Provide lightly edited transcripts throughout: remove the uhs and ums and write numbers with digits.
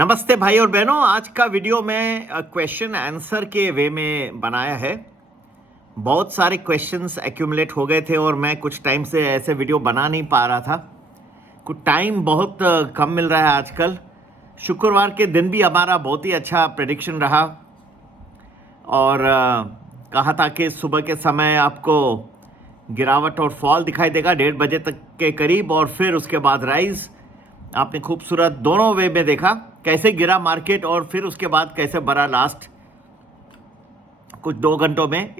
नमस्ते भाई और बहनों, आज का वीडियो मैं क्वेश्चन आंसर के वे में बनाया है। बहुत सारे क्वेश्चंस एक्यूमुलेट हो गए थे और मैं कुछ टाइम से ऐसे वीडियो बना नहीं पा रहा था। कुछ टाइम बहुत कम मिल रहा है आजकल। शुक्रवार के दिन भी हमारा बहुत ही अच्छा प्रेडिक्शन रहा और कहा था कि सुबह के समय आपको गिरावट और फॉल दिखाई देगा 1:30 बजे तक के करीब और फिर उसके बाद राइज। आपने खूबसूरत दोनों वे में देखा कैसे गिरा मार्केट और फिर उसके बाद कैसे बढ़ा लास्ट कुछ 2 घंटों में।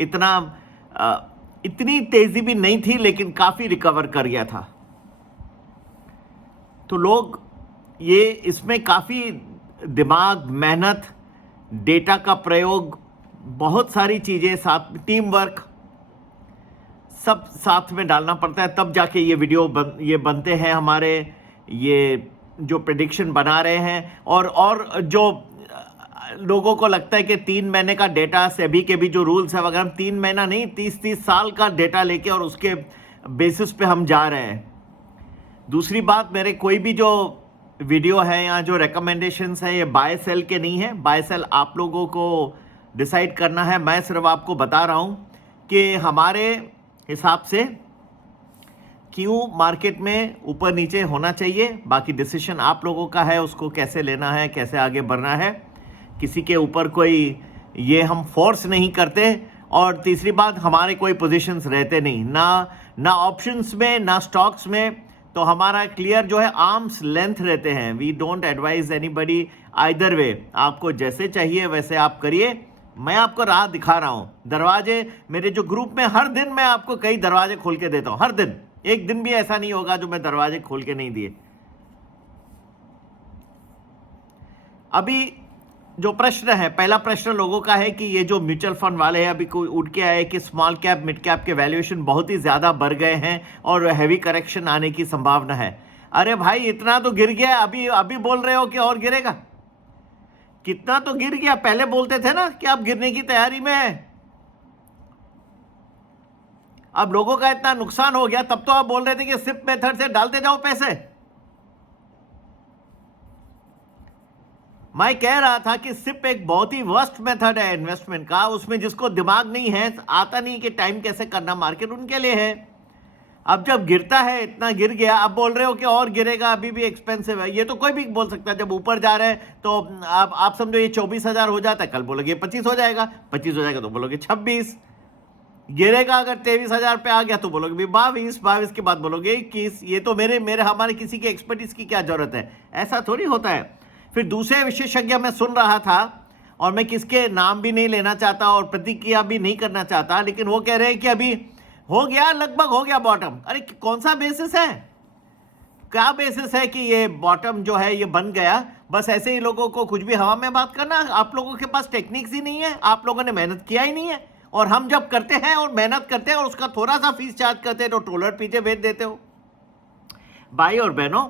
इतनी तेजी भी नहीं थी लेकिन काफ़ी रिकवर कर गया था। तो लोग ये इसमें काफ़ी दिमाग, मेहनत, डेटा का प्रयोग, बहुत सारी चीज़ें साथ, टीम वर्क सब साथ में डालना पड़ता है, तब जाके ये वीडियो ये बनते हैं हमारे, ये जो प्रेडिक्शन बना रहे हैं। और जो लोगों को लगता है कि 3 महीने का डेटा, सेबी के भी जो रूल्स है वगैरह, 3 महीना नहीं 30 साल का डेटा लेके और उसके बेसिस पे हम जा रहे हैं। दूसरी बात, मेरे कोई भी जो वीडियो है या जो रिकमेंडेशंस है ये बाय सेल के नहीं है। बाय सेल आप लोगों को डिसाइड करना है। मैं सिर्फ आपको बता रहा हूँ कि हमारे हिसाब से क्यों मार्केट में ऊपर नीचे होना चाहिए। बाकी डिसीजन आप लोगों का है, उसको कैसे लेना है, कैसे आगे बढ़ना है। किसी के ऊपर कोई ये हम फोर्स नहीं करते। और तीसरी बात, हमारे कोई पोजीशंस रहते नहीं, ना ऑप्शंस में ना स्टॉक्स में। तो हमारा क्लियर जो है आर्म्स लेंथ रहते हैं। We don't advise anybody either way. आपको जैसे चाहिए वैसे आप करिए। मैं आपको राह दिखा रहा हूँ। दरवाजे मेरे जो ग्रुप में हर दिन मैं आपको कई दरवाजे खोल के देता हूँ। हर दिन, एक दिन भी ऐसा नहीं होगा जो मैं दरवाजे खोल के नहीं दिए। अभी जो प्रश्न है, पहला प्रश्न लोगों का है कि ये जो म्यूचुअल फंड वाले हैं अभी कोई उठ के आए कि स्मॉल कैप मिड कैप के वैल्यूएशन बहुत ही ज़्यादा बढ़ गए हैं और हैवी करेक्शन आने की संभावना है। अरे भाई, इतना तो गिर गया, अभी बोल रहे हो कि और गिरेगा। कितना तो गिर गया, पहले बोलते थे ना कि आप गिरने की तैयारी में है। अब लोगों का इतना नुकसान हो गया, तब तो आप बोल रहे थे कि सिप मेथड से डालते जाओ पैसे। मैं कह रहा था कि सिप एक बहुत ही वर्स्ट मेथड है इन्वेस्टमेंट का। उसमें जिसको दिमाग नहीं है, आता नहीं कि टाइम कैसे करना मार्केट, उनके लिए है। अब जब गिरता है, इतना गिर गया, अब बोल रहे हो कि और गिरेगा, अभी भी एक्सपेंसिव है। ये तो कोई भी बोल सकता है। जब ऊपर जा रहे हैं तो आप समझो ये 24,000 हो जाता है, कल बोलोगे 25 हो जाएगा, 25 हो जाएगा तो बोलोगे 26 गिरेगा। अगर 23,000 पे आ गया तो बोलोगे 22 के बाद बोलोगे 21। ये तो हमारे किसी के एक्सपर्टीज की क्या जरूरत है, ऐसा थोड़ी होता है। फिर दूसरे विशेषज्ञ मैं सुन रहा था और मैं किसके नाम भी नहीं लेना चाहता और प्रतिक्रिया भी नहीं करना चाहता, लेकिन वो कह रहे हैं कि अभी हो गया, लगभग हो गया बॉटम। अरे कौन सा बेसिस है, क्या बेसिस है कि ये बॉटम जो है ये बन गया? बस ऐसे ही लोगों को कुछ भी हवा में बात करना। आप लोगों के पास टेक्निक्स ही नहीं है, आप लोगों ने मेहनत किया ही नहीं है। और हम जब करते हैं और मेहनत करते हैं और उसका थोड़ा सा फीस चार्ज करते हैं तो ट्रोलर पीछे भेज देते हो। भाई और बहनों,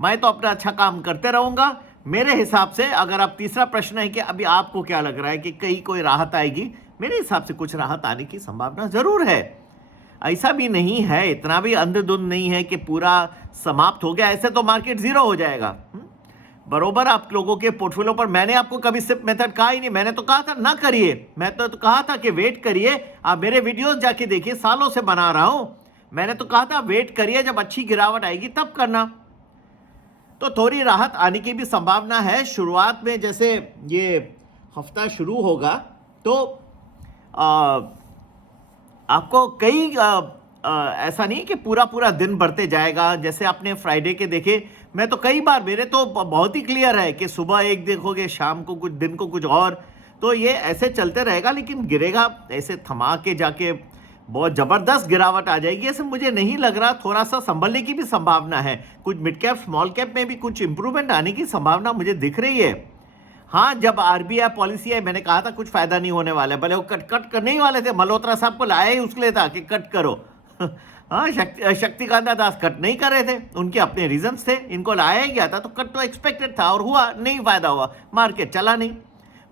मैं तो अपना अच्छा काम करते रहूंगा। मेरे हिसाब से, अगर आप तीसरा प्रश्न है कि अभी आपको क्या लग रहा है कि कहीं कोई राहत आएगी, मेरे हिसाब से कुछ राहत आने की संभावना जरूर है। ऐसा भी नहीं है, इतना भी अंधाधुंध नहीं है कि पूरा समाप्त हो गया। ऐसे तो मार्केट जीरो हो जाएगा। बरोबर आप लोगों के पोर्टफोलियो पर मैंने आपको कभी सिप मेथड कहा ही नहीं। मैंने तो कहा था ना करिए, मैं तो कहा था कि वेट करिए। आप मेरे वीडियोस जाके देखिए, सालों से बना रहा हूं। मैंने तो कहा था वेट करिए, जब अच्छी गिरावट आएगी तब करना। तो थोड़ी राहत आने की भी संभावना है। शुरुआत में जैसे ये हफ्ता शुरू होगा तो आपको कई ऐसा नहीं कि पूरा दिन बढ़ते जाएगा। जैसे आपने फ्राइडे के देखे, मैं तो कई बार, मेरे तो बहुत ही क्लियर है कि सुबह एक देखोगे, शाम को कुछ, दिन को कुछ और। तो ये ऐसे चलते रहेगा, लेकिन गिरेगा ऐसे थमा के जाके बहुत ज़बरदस्त गिरावट आ जाएगी, ऐसे मुझे नहीं लग रहा। थोड़ा सा संभलने की भी संभावना है। कुछ मिड कैप स्मॉल कैप में भी कुछ इंप्रूवमेंट आने की संभावना मुझे दिख रही है। हाँ, जब आरबीआई पॉलिसी है, मैंने कहा था कुछ फायदा नहीं होने वाला है। भले वो कट करने ही वाले थे, मल्होत्रा साहब को लाया ही उसके लिए था कि कट करो। हाँ, शक्तिकांता दास कट नहीं कर रहे थे, उनके अपने रीजंस थे। इनको लाया ही गया था तो कट तो एक्सपेक्टेड था और हुआ नहीं, फायदा हुआ, मार्केट चला नहीं।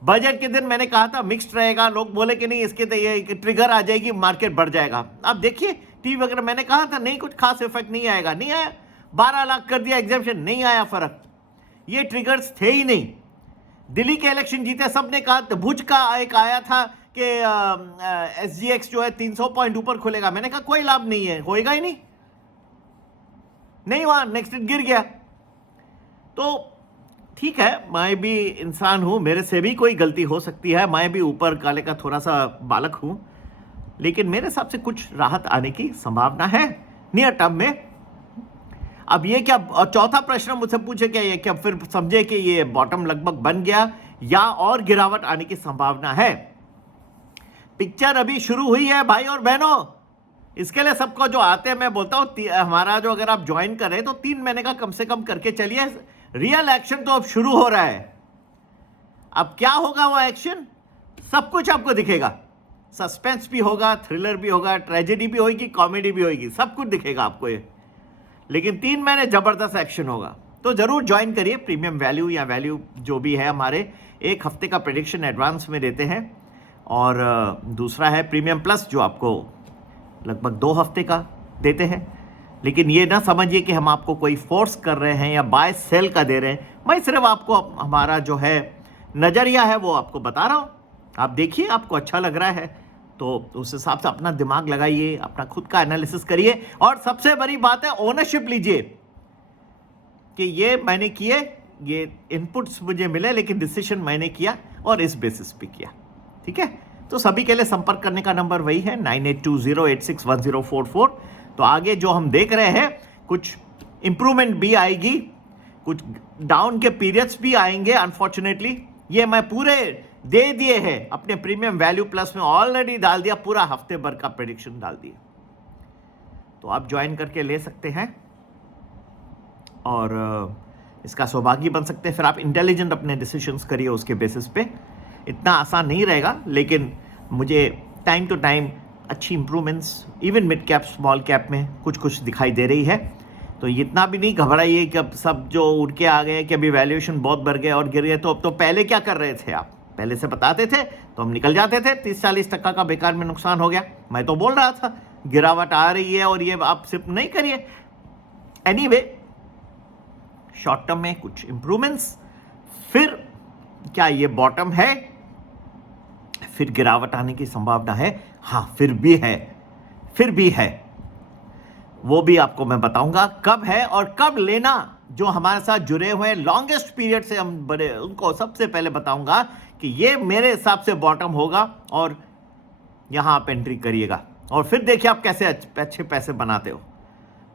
बजट के दिन मैंने कहा था मिक्स्ड रहेगा, लोग बोले कि नहीं इसके तो ये ट्रिगर आ जाएगी, मार्केट बढ़ जाएगा। अब देखिए टीवी वगैरह, मैंने कहा था नहीं कुछ खास इफेक्ट नहीं आएगा, नहीं आया। 12 लाख कर दिया एग्जाम्पशन, नहीं आया फर्क। ये ट्रिगर्स थे ही नहीं। दिल्ली के इलेक्शन जीते, सबने कहा, भुज का एक आया था कि SGX जो है 300 पॉइंट ऊपर खुलेगा। मैंने कहा कोई लाभ नहीं है, होएगा ही नहीं हुआ, नेक्स्ट दिन गिर गया। तो ठीक है, मैं भी इंसान हूं, मेरे से भी कोई गलती हो सकती है, मैं भी ऊपर काले का थोड़ा सा बालक हूं, लेकिन मेरे हिसाब से कुछ राहत आने की संभावना है नियर टर्म में। अब ये क्या, चौथा प्रश्न मुझसे पूछे क्या, ये क्या फिर समझे कि ये बॉटम लगभग बन गया या और गिरावट आने की संभावना है? पिक्चर अभी शुरू हुई है भाई और बहनों। इसके लिए सबको जो आते हैं, मैं बोलता हूं हमारा जो, अगर आप ज्वाइन करें तो 3 महीने का कम से कम करके चलिए। रियल एक्शन तो अब शुरू हो रहा है। अब क्या होगा वो एक्शन, सब कुछ आपको दिखेगा। सस्पेंस भी होगा, थ्रिलर भी होगा, ट्रेजेडी भी होगी, कॉमेडी भी होगी, सब कुछ दिखेगा आपको ये। लेकिन 3 महीने जबरदस्त एक्शन होगा, तो जरूर ज्वाइन करिए। प्रीमियम वैल्यू या वैल्यू जो भी है, हमारे 1 हफ्ते का प्रेडिक्शन एडवांस में देते हैं, और दूसरा है प्रीमियम प्लस जो आपको लगभग 2 हफ्ते का देते हैं। लेकिन ये ना समझिए कि हम आपको कोई फोर्स कर रहे हैं या बाय सेल का दे रहे हैं। मैं सिर्फ आपको हमारा जो है नज़रिया है वो आपको बता रहा हूँ। आप देखिए, आपको अच्छा लग रहा है तो उस हिसाब से अपना दिमाग लगाइए, अपना खुद का एनालिसिस करिए, और सबसे बड़ी बात है ओनरशिप लीजिए कि ये मैंने किए, ये इनपुट्स मुझे मिले, लेकिन डिसीजन मैंने किया और इस बेसिस पे किया। ठीक है, तो सभी के लिए संपर्क करने का नंबर वही है 9820861044। तो आगे जो हम देख रहे हैं, कुछ इंप्रूवमेंट भी आएगी, कुछ डाउन के पीरियड्स भी आएंगे अनफॉर्चुनेटली। ये मैं पूरे दे दिए हैं अपने प्रीमियम वैल्यू प्लस में, ऑलरेडी डाल दिया, पूरा हफ्ते भर का प्रेडिक्शन डाल दिया। तो आप ज्वाइन करके ले सकते हैं और इसका सौभागी बन सकते हैं। फिर आप इंटेलिजेंट अपने डिसीजंस करिए उसके बेसिस पे। इतना आसान नहीं रहेगा, लेकिन मुझे टाइम टू टाइम अच्छी improvements even mid cap small cap में कुछ दिखाई दे रही है। तो इतना भी नहीं घबराइए कि अब सब जो उठ के आ गए कि अभी वैल्यूएशन बहुत बढ़ गए और गिर गए। तो अब तो पहले क्या कर रहे थे आप, पहले से बताते थे तो हम निकल जाते थे। 30-40% का बेकार में नुकसान हो गया। मैं तो बोल रहा था गिरावट आ रही है और ये आप सिर्फ नहीं करिए। एनीवे, शॉर्ट टर्म में कुछ इंप्रूवमेंट्स, फिर क्या ये बॉटम है, फिर गिरावट आने की संभावना है? हाँ, फिर भी है। वो भी आपको मैं बताऊंगा कब है और कब लेना। जो हमारे साथ जुड़े हुए हैं लॉन्गेस्ट पीरियड से, हम बड़े, उनको सबसे पहले बताऊंगा कि ये मेरे हिसाब से बॉटम होगा और यहां आप एंट्री करिएगा, और फिर देखिए आप कैसे अच्छे पैसे बनाते हो।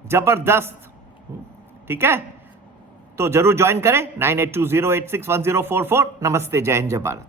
जबरदस्त। ठीक है, तो जरूर ज्वाइन करें 9820861044। नमस्ते, जय हिंद, जय भारत।